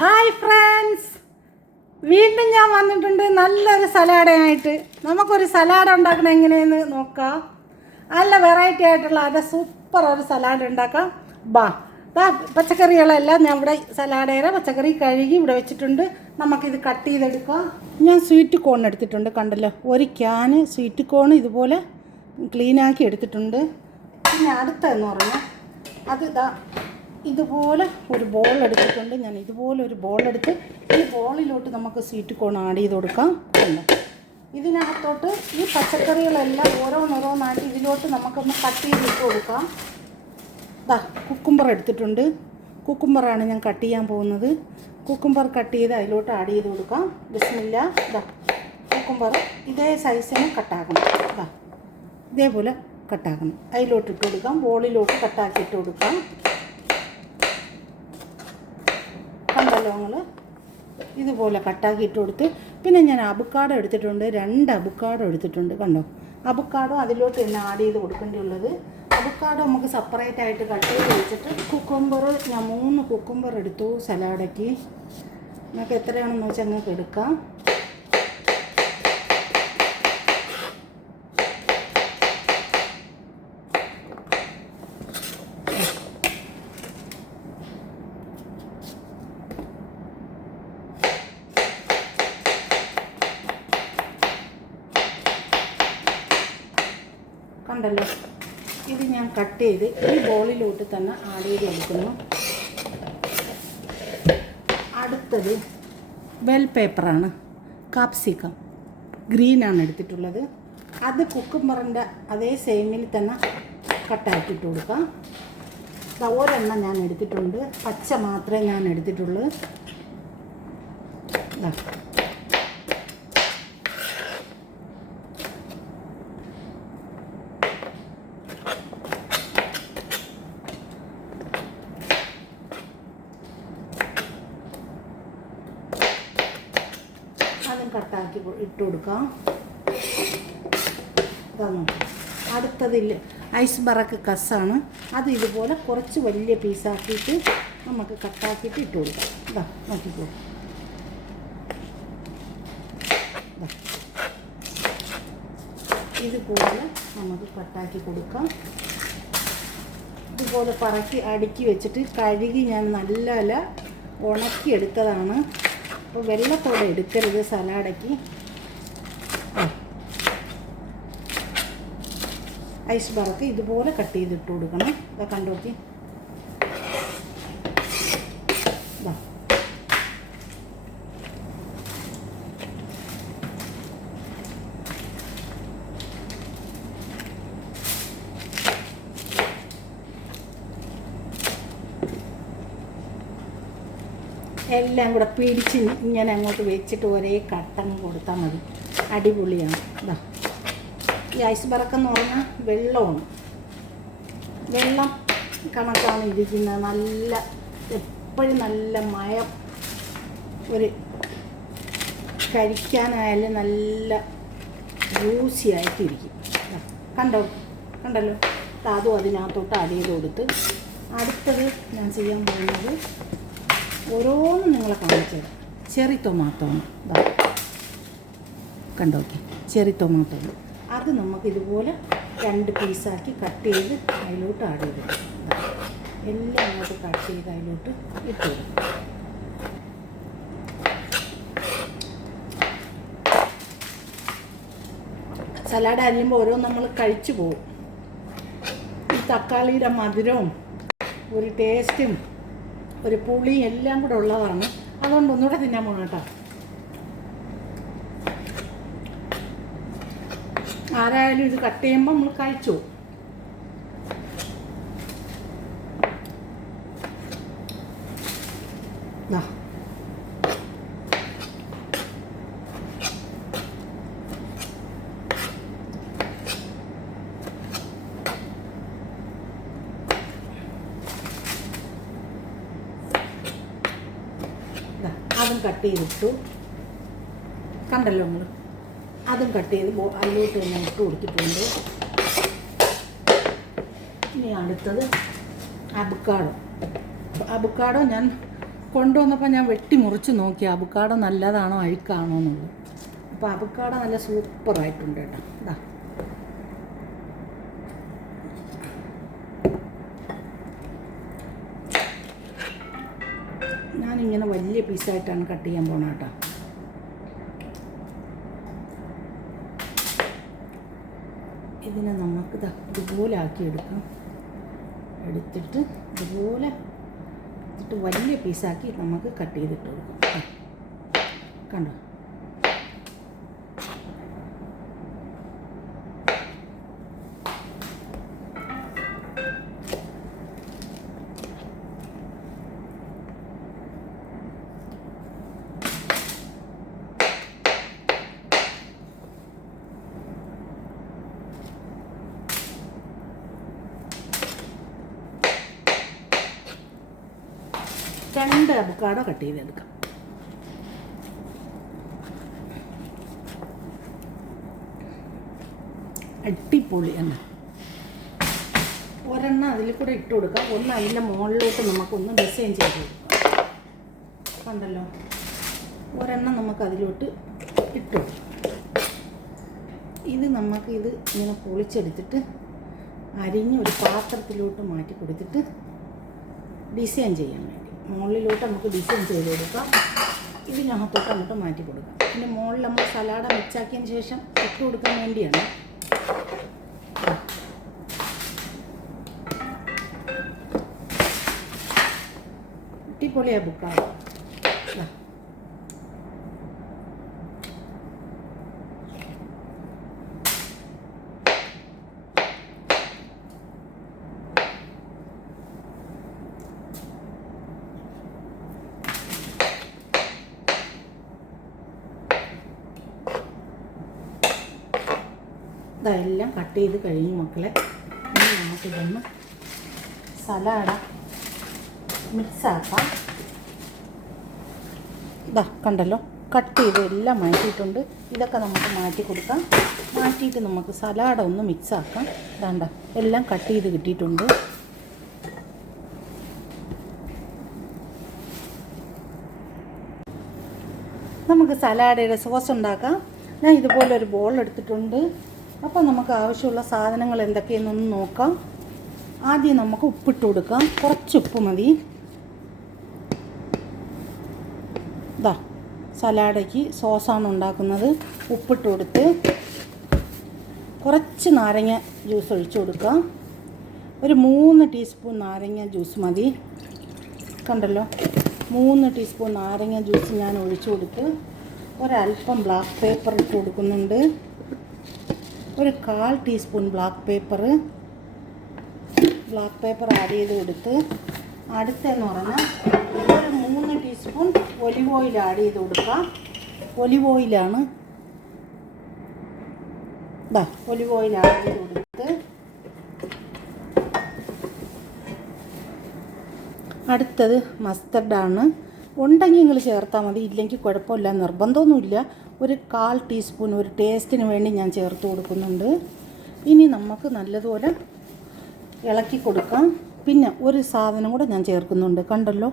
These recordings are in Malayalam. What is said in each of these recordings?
ഹായ് ഫ്രണ്ട്സ് വീണ്ടും ഞാൻ വന്നിട്ടുണ്ട്. നല്ലൊരു സലാഡായിട്ട് നമുക്കൊരു സലാഡ് ഉണ്ടാക്കണം എങ്ങനെയെന്ന് നോക്കാം. നല്ല വെറൈറ്റി ആയിട്ടുള്ള അത് സൂപ്പർ ഒരു സലാഡ് ഉണ്ടാക്കാം. ബാ ബാ പച്ചക്കറികളെല്ലാം ഞാൻ ഇവിടെ സലാഡേരെ പച്ചക്കറി കഴുകി ഇവിടെ വെച്ചിട്ടുണ്ട്. നമുക്കിത് കട്ട് ചെയ്തെടുക്കാം. ഞാൻ സ്വീറ്റ് കോൺ എടുത്തിട്ടുണ്ട് കണ്ടല്ലോ? ഒരു ക്യാന് സ്വീറ്റ് കോൺ ഇതുപോലെ ക്ലീനാക്കി എടുത്തിട്ടുണ്ട്. പിന്നെ അടുത്തതെന്ന് പറഞ്ഞാൽ അത് ഇതാ ഇതുപോലെ ഒരു ബോൾ എടുത്തിട്ടുണ്ട്. ഞാൻ ഇതുപോലെ ഒരു ബോൾ എടുത്ത് ഈ ബോളിലോട്ട് നമുക്ക് സ്വീറ്റ് കോൺ ആഡ് ചെയ്ത് കൊടുക്കാം. ഇതിനകത്തോട്ട് ഈ പച്ചക്കറികളെല്ലാം ഓരോന്നോരോന്നായിട്ട് ഇതിലോട്ട് നമുക്കൊന്ന് കട്ട് ചെയ്തിട്ട് കൊടുക്കാം. ദാ കുക്കുംബർ എടുത്തിട്ടുണ്ട്. കുക്കുംബറാണ് ഞാൻ കട്ട് ചെയ്യാൻ പോകുന്നത്. കുക്കുംബർ കട്ട് ചെയ്ത് അതിലോട്ട് ആഡ് ചെയ്ത് കൊടുക്കാം. ബിസ്മില്ല ദാ കുക്കുംബർ ഇതേ സൈസിന് കട്ടാക്കണം ദാ ഇതേപോലെ കട്ടാക്കണം അതിലോട്ട് ഇട്ട് കൊടുക്കാം. ബോളിലോട്ട് കട്ടാക്കി ഇട്ട് കൊടുക്കാം. നിങ്ങൾ ഇതുപോലെ കട്ടാക്കി ഇട്ട് കൊടുത്ത്. പിന്നെ ഞാൻ അബുക്കാടോ എടുത്തിട്ടുണ്ട്. രണ്ട് അബുക്കാടോ എടുത്തിട്ടുണ്ട് കണ്ടോ? അബുക്കാടോ അതിലോട്ട് തന്നെ ആഡ് ചെയ്ത് കൊടുക്കേണ്ടിയുള്ളത്. അബുക്കാടം നമുക്ക് സെപ്പറേറ്റ് ആയിട്ട് കട്ട് ചെയ്ത് വെച്ചിട്ട് കുക്കുംബർ ഞാൻ മൂന്ന് കുക്കുംബർ എടുത്തു സലാഡയ്ക്ക് നിങ്ങൾക്ക് എത്രയാണെന്ന് വെച്ചാൽ നിങ്ങൾക്ക് എടുക്കാം. കണ്ടല്ലോ ഇത് ഞാൻ കട്ട് ചെയ്ത് ഈ ബോളിലോട്ട് തന്നെ ആഡ് ചെയ്ത് കൊടുക്കുന്നു. അടുത്തത് വെൽ പേപ്പറാണ് കാപ്സിക്കം ഗ്രീനാണ് എടുത്തിട്ടുള്ളത്. അത് കുക്കുംബറിന്റെ അതേ സെയിമിൽ തന്നെ കട്ടാക്കിയിട്ട് കൊടുക്കാം ഒരെണ്ണം ഞാൻ എടുത്തിട്ടുണ്ട്. പച്ച മാത്രമേ ഞാൻ എടുത്തിട്ടുള്ളൂ. അതും കട്ടാക്കി ഇട്ട് കൊടുക്കാം. തന്നു അടുത്തതിൽ ഐസ് ബറക്ക് കസ്സാണ്. അത് ഇതുപോലെ കുറച്ച് വലിയ പീസാക്കിയിട്ട് നമുക്ക് കട്ടാക്കിയിട്ട് ഇട്ട് കൊടുക്കാം. ഇതാ നോക്കിക്കോ. ഇതുപോലെ നമുക്ക് കട്ടാക്കി കൊടുക്കാം. ഇതുപോലെ പറക്കി അടുക്കി വെച്ചിട്ട് കഴുകി ഞാൻ നല്ല ഉണക്കി എടുത്തതാണ് അപ്പോൾ വെള്ളപ്പോടെ എടുക്കരുത് സലാഡയ്ക്ക് ഐസ് ബറക്ക് ഇതുപോലെ കട്ട് ചെയ്തിട്ട് കൊടുക്കണം. ഇതാ കണ്ടോക്കി എല്ലാം കൂടെ പിടിച്ച് ഇങ്ങനെ അങ്ങോട്ട് വെച്ചിട്ട് ഒരേ കട്ടങ്ങ് കൊടുത്താൽ മതി. അടിപൊളിയാണ്. ഇതാ ഈ ഐസ് ബറക്കെന്ന് പറഞ്ഞാൽ വെള്ളമാണ്. വെള്ളം കണക്കാണ് ഇരിക്കുന്നത്. നല്ല എപ്പോഴും നല്ല മയം ഒരു കഴിക്കാനായാലും നല്ല ജ്യൂസി ആയിട്ടിരിക്കും ദാ, കണ്ടോ? കണ്ടല്ലോ? അതും അതിനകത്തോട്ട് അടി ചെയ്ത് കൊടുത്ത് അടുത്തത് ഞാൻ ചെയ്യാൻ പോകുന്നത് ഓരോന്നും നിങ്ങളെ കാണിച്ചത് ചെറി ടൊമാറ്റോണ് ദാ. കണ്ടോക്കെ ചെറി ടൊമാറ്റോ അത് നമുക്ക് ഇതുപോലെ രണ്ട് പീസാക്കി കട്ട് ചെയ്ത് അതിലോട്ട് ആഡ് ചെയ്ത് എല്ലാം അങ്ങോട്ട് കട്ട് ചെയ്ത് അതിലോട്ട് ഇട്ട് കൊടുക്കും. സലാഡ് അരിയുമ്പോൾ ഓരോ നമ്മൾ കഴിച്ചു പോകും. ഈ തക്കാളിയുടെ മധുരവും ഒരു ടേസ്റ്റും ഒരു പുളിയും എല്ലാം കൂടെ ഉള്ളതാണ്. അതുകൊണ്ട് ഒന്നുകൂടെ തിന്നാൻ പോകണം കേട്ടോ. ആരായാലും ഇത് കട്ട് ചെയ്യുമ്പോൾ നമ്മൾ കഴിച്ചു പോകും. ദാ. ദാ, അതും കട്ട് ചെയ്തിട്ടു. കണ്ടല്ലോ നമ്മൾ അതും കട്ട് ചെയ്ത് അതിലോട്ട് തന്നെ ഇട്ട് കൊടുത്തിട്ടുണ്ട്. ഇനി അടുത്തത് അബുക്കാടോ അബുക്കാടോ ഞാൻ കൊണ്ടുവന്നപ്പോൾ ഞാൻ വെട്ടി മുറിച്ച് നോക്കി. അബുക്കാടോ നല്ലതാണോ അഴുക്കാണോ എന്നുള്ളത്. അപ്പോൾ അബുക്കാട നല്ല സൂപ്പറായിട്ടുണ്ട് കേട്ടോ. ഇതാ വലിയ പീസായിട്ടാണ് കട്ട് ചെയ്യാൻ പോണ കേട്ടോ. ഇതിനെ നമുക്ക് ഇതുപോലെ ആക്കി എടുക്കാം. എടുത്തിട്ട് ഇതുപോലെ എടുത്തിട്ട് വലിയ പീസാക്കി നമുക്ക് കട്ട് ചെയ്തിട്ട് കൊടുക്കാം. കണ്ടോ? രണ്ട് അവക്കാടോ കട്ട് ചെയ്തെടുക്കാം. അടിപൊളി തന്നെ ഒരെണ്ണം അതിൽ കൂടെ ഇട്ട് കൊടുക്കാം. ഒന്ന് അതിന്റെ മുകളിലോട്ട് നമുക്കൊന്ന് ഡിസൈൻ ചെയ്ത് കണ്ടല്ലോ? ഒരെണ്ണം നമുക്ക് അതിലോട്ട് ഇട്ടു ഇത് നമുക്ക് ഇത് ഇങ്ങനെ പൊളിച്ചെടുത്തിട്ട് അരിഞ്ഞ് ഒരു പാത്രത്തിലോട്ട് മാറ്റി കൊടുത്തിട്ട് ഡിസൈൻ ചെയ്യാൻ വേണ്ടി മുകളിലോട്ട് നമുക്ക് ഡിസൈൻ ചെയ്ത് കൊടുക്കാം. ഇതിനകത്തോട്ട് അങ്ങോട്ട് മാറ്റി കൊടുക്കാം. പിന്നെ മുകളിൽ നമ്മൾ സലാഡ മിക്സാക്കിയതിന് ശേഷം ഇട്ട് കൊടുക്കാൻ വേണ്ടിയാണ്. അടിപൊളിയാ ബുക്കാണ് ഇതെല്ലാം കട്ട് ചെയ്ത് കഴിഞ്ഞു മക്കളെ. ഇനി നമുക്കിതൊന്ന് സലാഡ മിക്സാക്കാം. ഇതാ കണ്ടല്ലോ കട്ട് ചെയ്ത് എല്ലാം മാറ്റിയിട്ടുണ്ട്. ഇതൊക്കെ നമുക്ക് മാറ്റി കൊടുക്കാം. മാറ്റിയിട്ട് നമുക്ക് സലാഡ ഒന്ന് മിക്സാക്കാം. ഇതാണ്ട എല്ലാം കട്ട് ചെയ്ത് കിട്ടിയിട്ടുണ്ട്. നമുക്ക് സലാഡയുടെ സോസ് ഉണ്ടാക്കാം. ഞാൻ ഇതുപോലെ ഒരു ബോൾ എടുത്തിട്ടുണ്ട്. അപ്പോൾ നമുക്ക് ആവശ്യമുള്ള സാധനങ്ങൾ എന്തൊക്കെയെന്നൊന്ന് നോക്കാം. ആദ്യം നമുക്ക് ഉപ്പിട്ട് കൊടുക്കാം. കുറച്ച് ഉപ്പ് മതി. ഇതാ സലാഡയ്ക്ക് സോസാണ് ഉണ്ടാക്കുന്നത്. ഉപ്പിട്ട് കൊടുത്ത് കുറച്ച് നാരങ്ങ ജ്യൂസ് ഒഴിച്ച് കൊടുക്കാം. ഒരു മൂന്ന് ടീസ്പൂൺ നാരങ്ങ ജ്യൂസ് മതി. കണ്ടല്ലോ? മൂന്ന് ടീസ്പൂൺ നാരങ്ങ ജ്യൂസ് ഞാൻ ഒഴിച്ചു കൊടുത്ത് ഒരല്പം ബ്ലാക്ക് പേപ്പർ ഇട്ട് കൊടുക്കുന്നുണ്ട്. ഒരു കാൽ teaspoon black pepper. Black pepper add ചെയ്ത് കൊടുത്ത് അടുത്തെന്ന് പറഞ്ഞാൽ ഒരു മൂന്ന് ടീസ്പൂൺ ഒലിവ് ഓയിൽ ആഡ് ചെയ്ത് കൊടുക്കാം ഒലിവ് ഓയിലാണ്. ഒലിവ് ഓയിൽ ആഡ് ചെയ്ത് കൊടുത്ത് അടുത്തത് മസ്റ്റർഡാണ്. ഉണ്ടെങ്കിൽ നിങ്ങൾ ചേർത്താൽ മതി ഇല്ലെങ്കിൽ കുഴപ്പമില്ല നിർബന്ധമൊന്നുമില്ല. ഒരു കാൽ ടീസ്പൂൺ ഒരു ടേസ്റ്റിന് വേണ്ടി ഞാൻ ചേർത്ത് കൊടുക്കുന്നുണ്ട്. ഇനി നമുക്ക് നല്ലതുപോലെ ഇളക്കി കൊടുക്കാം. പിന്നെ ഒരു സാധനം കൂടെ ഞാൻ ചേർക്കുന്നുണ്ട്. കണ്ടല്ലോ?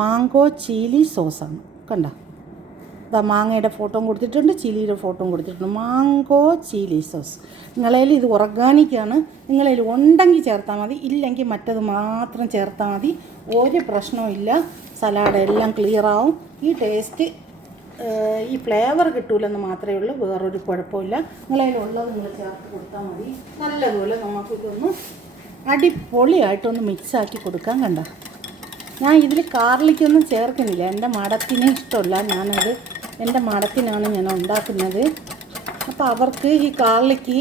മാങ്കോ ചീലി സോസാണ്. കണ്ട? ഇതാ മാങ്ങയുടെ ഫോട്ടോയും കൊടുത്തിട്ടുണ്ട് ചില്ലിയുടെ ഫോട്ടോയും കൊടുത്തിട്ടുണ്ട്. Mango chilli sauce. നിങ്ങളതിൽ ഇത് ഒറഗാനിക്കാണ് നിങ്ങളതിൽ ഉണ്ടെങ്കിൽ ചേർത്താൽ മതി. ഇല്ലെങ്കിൽ മറ്റത് മാത്രം ചേർത്താൽ മതി. ഒരു പ്രശ്നവും ഇല്ല. സലാഡ് എല്ലാം ക്ലിയർ ആവും. ഈ ടേസ്റ്റ് ഈ ഫ്ലേവർ കിട്ടൂലെന്ന് മാത്രമേ ഉള്ളൂ. വേറൊരു കുഴപ്പമില്ല. നിങ്ങളതിലുള്ളത് നിങ്ങൾ ചേർത്ത് കൊടുത്താൽ മതി. നല്ലതുപോലെ നമുക്കിതൊന്ന് അടിപൊളിയായിട്ടൊന്ന് മിക്സാക്കി കൊടുക്കാൻ കണ്ട? ഞാൻ ഇതിൽ കാർലിക്കൊന്നും ചേർക്കുന്നില്ല. എന്റെ മടത്തിന് ഇഷ്ടമല്ല. ഞാനത് എന്റെ മടത്തിനാണ് ഞാൻ ഉണ്ടാക്കുന്നത്. അപ്പോൾ അവർക്ക് ഈ കാർലിക്ക്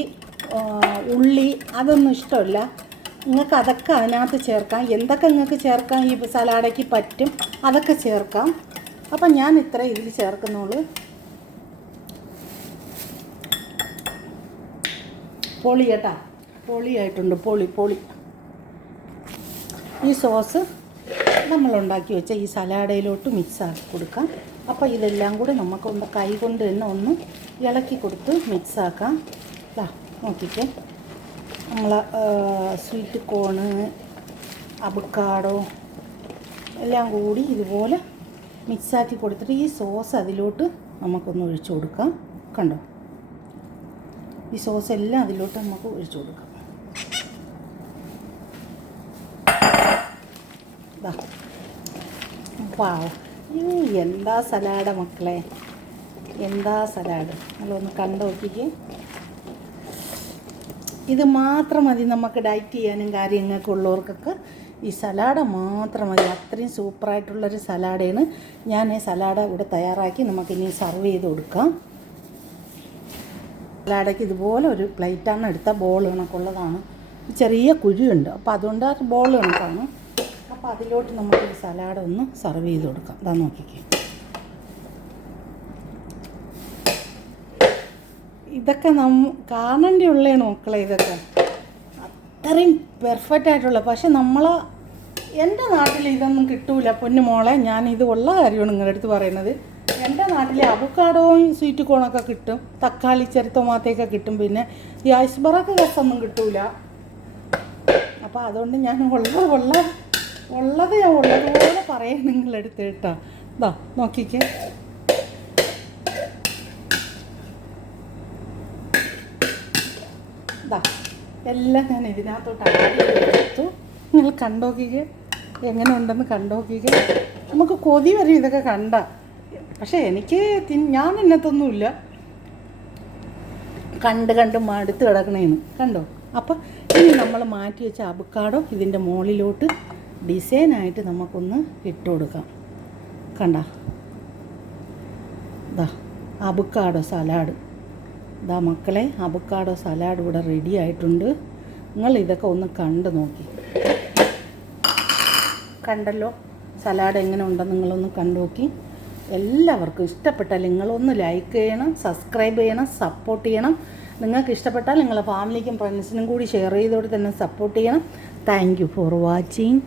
ഉള്ളി അതൊന്നും ഇഷ്ടമല്ല. നിങ്ങൾക്ക് അതൊക്കെ അതിനകത്ത് ചേർക്കാം. എന്തൊക്കെ നിങ്ങൾക്ക് ചേർക്കാം ഈ സലാഡയ്ക്ക് പറ്റും? അതൊക്കെ ചേർക്കാം. അപ്പം ഞാൻ ഇത്ര ഇതിൽ ചേർക്കുന്നുള്ളൂ. പൊളി കേട്ടാ. പൊളിയായിട്ടുണ്ട് പൊളി പൊളി. ഈ സോസ് നമ്മൾ ഉണ്ടാക്കി വെച്ച ഈ സലാഡയിലോട്ട് മിക്സ് ആക്കി കൊടുക്കാം. അപ്പോൾ ഇതെല്ലാം കൂടെ നമുക്കൊന്ന് കൈ കൊണ്ട് തന്നെ ഒന്ന് ഇളക്കി കൊടുത്ത് മിക്സ് ആക്കാം. നോക്കിക്കേ. നമ്മൾ സ്വീറ്റ് കോണ് അബക്കാടോ എല്ലാം കൂടി ഇതുപോലെ മിക്സാക്കി കൊടുത്തിട്ട് ഈ സോസ് അതിലോട്ട് നമുക്കൊന്ന് ഒഴിച്ചു കൊടുക്കാം. കണ്ടോ? ഈ സോസ് എല്ലാം അതിലോട്ട് നമുക്ക് ഒഴിച്ചു കൊടുക്കാം. എന്താ സലാഡ് മക്കളെ? എന്താ സലാഡ്? നിങ്ങളൊന്ന് കണ്ടു നോക്കിക്കേ. ഇത് മാത്രം മതി നമുക്ക് ഡയറ്റ് ചെയ്യാനും കാര്യങ്ങളൊക്കെ ഉള്ളവർക്കൊക്കെ ഈ സലാഡ് മാത്രം മതി. അത്രയും സൂപ്പറായിട്ടുള്ളൊരു സലാഡാണ്. ഞാൻ ഈ സലാഡ് ഇവിടെ തയ്യാറാക്കി നമുക്കിനി സർവ് ചെയ്ത് കൊടുക്കാം. സലാഡയ്ക്ക് ഇതുപോലെ ഒരു പ്ലേറ്റാണ് എടുത്ത ബോൾ കണക്കുള്ളതാണ് ചെറിയ കുഴിയുണ്ട്. അപ്പോൾ അതുകൊണ്ട് ആ ബോൾ കണക്കാണ്. അപ്പോൾ അതിലോട്ട് നമുക്ക് ഈ സലാഡ് ഒന്ന് സർവ് ചെയ്ത് കൊടുക്കാം. ഇതാ നോക്കിക്കേ. ഇതൊക്കെ നമ്മ കാണേണ്ടി ഉള്ളേ മക്കളെ ഇതൊക്കെ. അത്രയും പെർഫെക്റ്റ് ആയിട്ടുള്ള പക്ഷെ നമ്മൾ എന്റെ നാട്ടിൽ ഇതൊന്നും കിട്ടൂല. പൊന്നു മോളെ ഞാൻ ഇത് ഉള്ള കാര്യമാണ് നിങ്ങളുടെ അടുത്ത് പറയുന്നത്. എന്റെ നാട്ടിലെ അവക്കാടോയും സ്വീറ്റ് കോണൊക്കെ കിട്ടും തക്കാളി ചെറുത്തോമാത്തൊക്കെ കിട്ടും പിന്നെ ഈ ഐസ്ബറൊക്കെ രസമൊന്നും കിട്ടൂല. അപ്പോൾ അതുകൊണ്ട് ഞാൻ ഉള്ള ഉള്ള ഉള്ളത് ഞാൻ ഉള്ളതുപോലെ പറയാൻ നിങ്ങളെടുത്ത് കേട്ടോ. ഇതാ നോക്കിക്കേ ഇതാ എല്ലാം ഞാൻ ഇതിനകത്തോട്ട് കൊടുത്തു നിങ്ങൾ കണ്ടോക്കിക്ക്. എങ്ങനെ ഉണ്ടെന്ന് കണ്ടോക്കിക്ക്. നമുക്ക് കൊതി വരും ഇതൊക്കെ കണ്ട. പക്ഷേ എനിക്ക് ഞാൻ എന്നത്തൊന്നുമില്ല കണ്ട് കണ്ട് മടുത്ത് കിടക്കണേന്ന്. കണ്ടോ? അപ്പം ഇനി നമ്മൾ മാറ്റി വെച്ച അബക്കാടോ ഇതിന്റെ മുകളിലോട്ട് ഡിസൈനായിട്ട് നമുക്കൊന്ന് ഇട്ട് കൊടുക്കാം. കണ്ട? ദാ അബക്കാടോ സലാഡ്. ദാ മക്കളെ അബക്കാടോ സലാഡ് ഇവിടെ റെഡി ആയിട്ടുണ്ട്. നിങ്ങൾ ഇതൊക്കെ ഒന്ന് കണ്ട് നോക്കി. കണ്ടല്ലോ സലാഡ് എങ്ങനെ ഉണ്ടെന്ന് നിങ്ങളൊന്ന് കണ്ടു നോക്കി. എല്ലാവർക്കും ഇഷ്ടപ്പെട്ടാൽ നിങ്ങളൊന്ന് ലൈക്ക് ചെയ്യണം സബ്സ്ക്രൈബ് ചെയ്യണം സപ്പോർട്ട് ചെയ്യണം. നിങ്ങൾക്ക് ഇഷ്ടപ്പെട്ടാൽ നിങ്ങളെ ഫാമിലിക്കും ഫ്രണ്ട്സിനും കൂടി ഷെയർ ചെയ്തോടെ തന്നെ സപ്പോർട്ട് ചെയ്യണം. Thank for watching